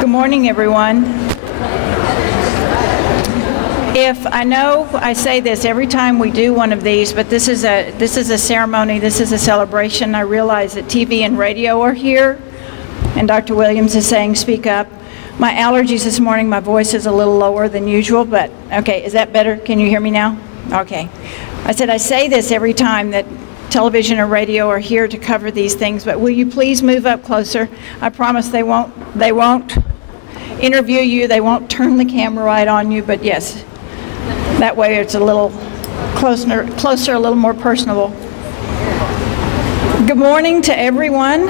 Good morning, everyone. If I know I say this every time we do one of these, but this is a ceremony, this is a celebration. I realize that TV and radio are here, and Dr. Williams is saying speak up. My allergies this morning, my voice is a little lower than usual, but okay, is that better? Can you hear me now? Okay. I said I say this every time that television or radio are here to cover these things, but will you please move up closer? I promise they won't interview you, they won't turn the camera right on you, but yes, that way it's a little closer, a little more personable. Good morning to everyone.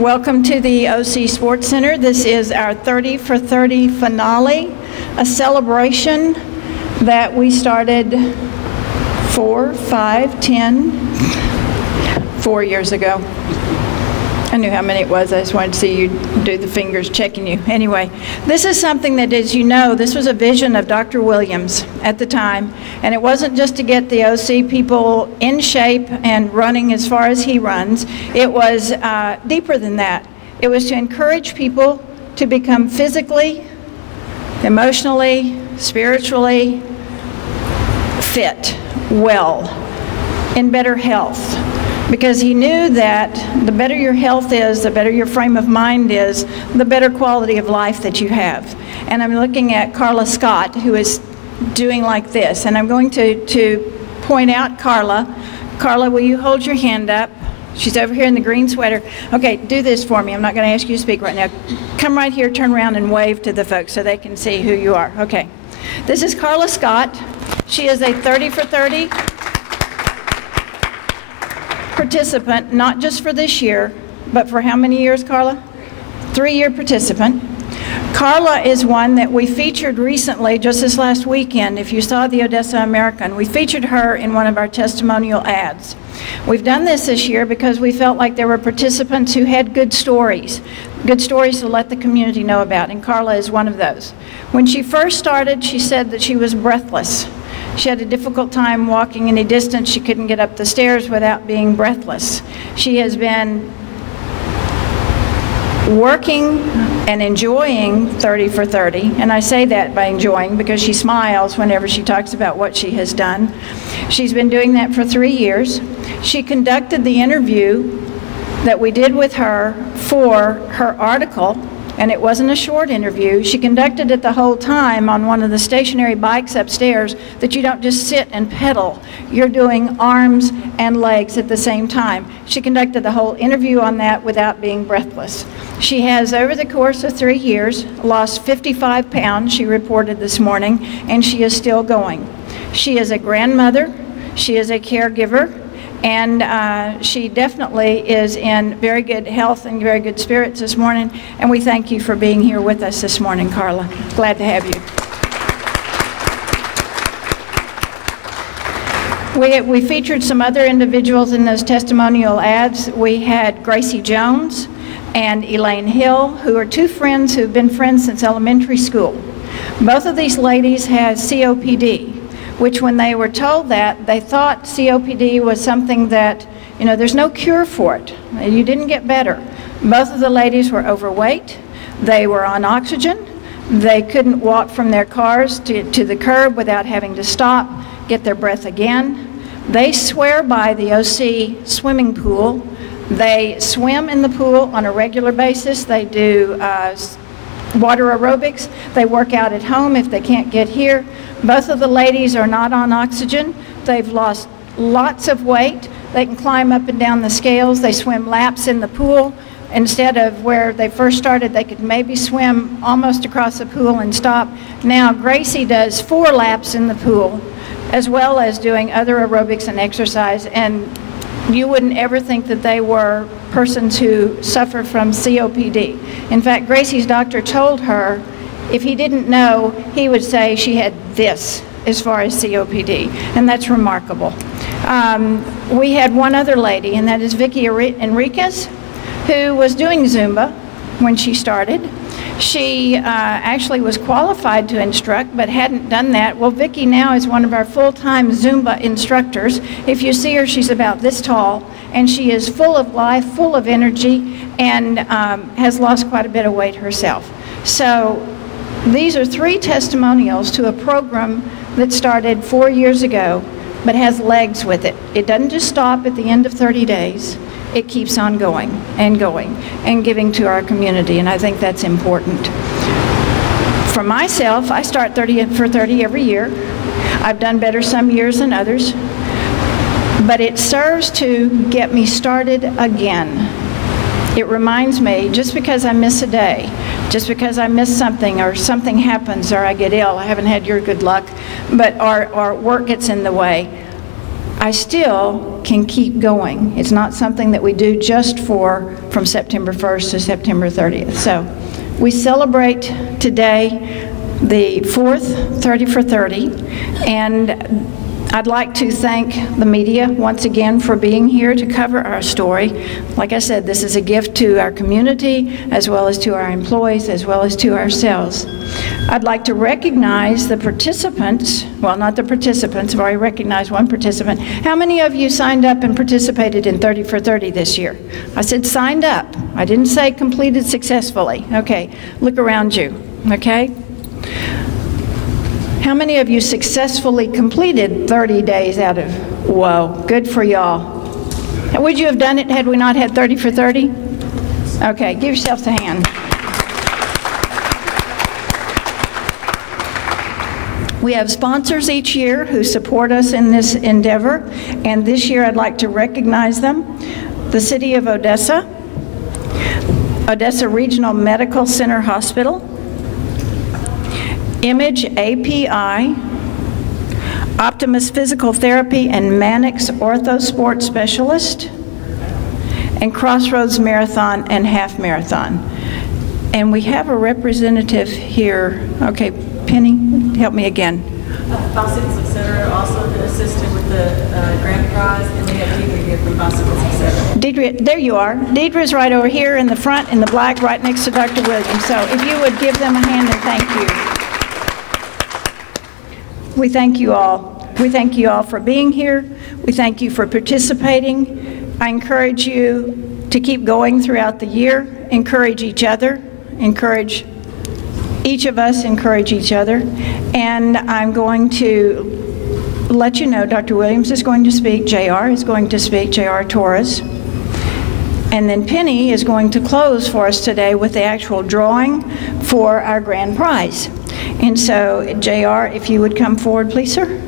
Welcome to the OC Sports Center. This is our 30 for 30 finale, a celebration that we started 4 years ago. I knew how many it was. I just wanted to see you do the fingers checking you. Anyway, this is something that, as you know, this was a vision of Dr. Williams at the time. And it wasn't just to get the OC people in shape and running as far as he runs. It was deeper than that. It was to encourage people to become physically, emotionally, spiritually fit, well, in better health. Because he knew that the better your health is, the better your frame of mind is, the better quality of life that you have. And I'm looking at Carla Scott, who is doing like this. And I'm going to point out Carla. Carla, will you hold your hand up? She's over here in the green sweater. Okay, do this for me. I'm not going to ask you to speak right now. Come right here, turn around and wave to the folks so they can see who you are. Okay. This is Carla Scott. She is a 30 for 30 participant, not just for this year, but for how many years, Carla? 3-year participant. Carla is one that we featured recently, just this last weekend. If you saw the Odessa American, we featured her in one of our testimonial ads. We've done this year because we felt like there were participants who had good stories to let the community know about, and Carla is one of those. When she first started, she said that she was breathless. She had a difficult time walking any distance. She couldn't get up the stairs without being breathless. She has been working and enjoying 30 for 30, and I say that by enjoying because she smiles whenever she talks about what she has done. She's been doing that for 3 years. She conducted the interview that we did with her for her article, and it wasn't a short interview. She conducted it the whole time on one of the stationary bikes upstairs that you don't just sit and pedal. You're doing arms and legs at the same time. She conducted the whole interview on that without being breathless. She has, over the course of 3 years, lost 55 pounds, she reported this morning, and she is still going. She is a grandmother, she is a caregiver, and she definitely is in very good health and very good spirits this morning. And we thank you for being here with us this morning, Carla. Glad to have you. We featured some other individuals in those testimonial ads. We had Gracie Jones and Elaine Hill, who are two friends who've been friends since elementary school. Both of these ladies have COPD, which when they were told that, they thought COPD was something that, you know, there's no cure for it. You didn't get better. Both of the ladies were overweight. They were on oxygen. They couldn't walk from their cars to the curb without having to stop, get their breath again. They swear by the OC swimming pool. They swim in the pool on a regular basis. They do water aerobics. They work out at home if they can't get here. Both of the ladies are not on oxygen. They've lost lots of weight. They can climb up and down the scales. They swim laps in the pool. Instead of where they first started, they could maybe swim almost across the pool and stop. Now Gracie does 4 laps in the pool, as well as doing other aerobics and exercise, and you wouldn't ever think that they were persons who suffer from COPD. In fact, Gracie's doctor told her if he didn't know, he would say she had this as far as COPD, and that's remarkable. We had one other lady, and that is Vicki Enriquez, who was doing Zumba when she started. She actually was qualified to instruct, but hadn't done that. Well, Vicki now is one of our full-time Zumba instructors. If you see her, she's about this tall, and she is full of life, full of energy, and has lost quite a bit of weight herself. So these are 3 testimonials to a program that started 4 years ago, but has legs with it. It doesn't just stop at the end of 30 days. It keeps on going and giving to our community, and I think that's important. For myself, I start 30 for 30 every year. I've done better some years than others, but it serves to get me started again. It reminds me, just because I miss a day, just because I miss something or something happens or I get ill, I haven't had your good luck, but our work gets in the way, I still can keep going. It's not something that we do just from September 1st to September 30th. So we celebrate today the 4th 30 for 30, and I'd like to thank the media once again for being here to cover our story. Like I said, this is a gift to our community, as well as to our employees, as well as to ourselves. I'd like to recognize the participants, well, not the participants, I've already recognized one participant. How many of you signed up and participated in 30 for 30 this year? I said signed up. I didn't say completed successfully. Okay, look around you, okay? How many of you successfully completed 30 days out of, whoa, good for y'all. Would you have done it had we not had 30 for 30? Okay, give yourselves a hand. We have sponsors each year who support us in this endeavor, and this year I'd like to recognize them. The City of Odessa, Odessa Regional Medical Center Hospital, Image API, Optimus Physical Therapy and Mannix Ortho Sports Specialist, and Crossroads Marathon and Half Marathon. And we have a representative here. Okay, Penny, help me again. Bicycles, etc. also been assisted with the grand prize, and they have Deidre here from Bicycles, etc. Deidre, there you are. Deidre's right over here in the front in the black, right next to Dr. Williams. So if you would give them a hand and thank you. We thank you all. We thank you all for being here. We thank you for participating. I encourage you to keep going throughout the year. Encourage each other. Encourage each of us, encourage each other. And I'm going to let you know Dr. Williams is going to speak, JR is going to speak, JR Torres. And then Penny is going to close for us today with the actual drawing for our grand prize. And so, JR, if you would come forward, please, sir.